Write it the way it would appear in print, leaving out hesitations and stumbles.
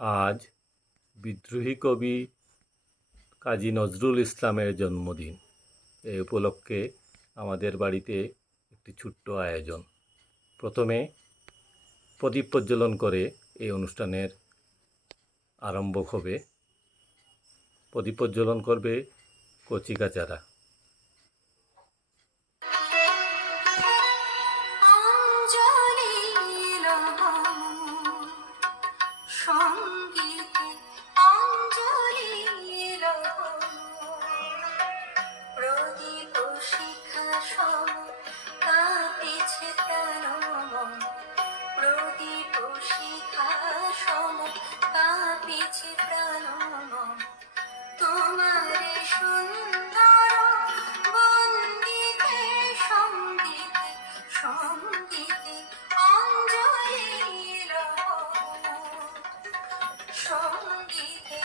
আজ বিদ্রোহী কবি কাজী নজরুল ইসলামের জন্মদিন। এই উপলক্ষে আমাদের বাড়িতে একটি ছোট্ট আয়োজন। প্রথমে প্রদীপ প্রজ্বলন করে এই অনুষ্ঠানের আরম্ভ হবে। প্রদীপ প্রজ্বলন করবে কচিকাচারা। সঙ্গীতে অঞ্জলি প্রদীপ শিখা সম কাঁপিছে প্রাণ মন, প্রদীপ শিখা সম কাঁপিছে প্রাণ মন, তোমারে সুন্দর বন্দিতে সঙ্গীতে সঙ্গীতে অঞ্জলি সঙ্গীতে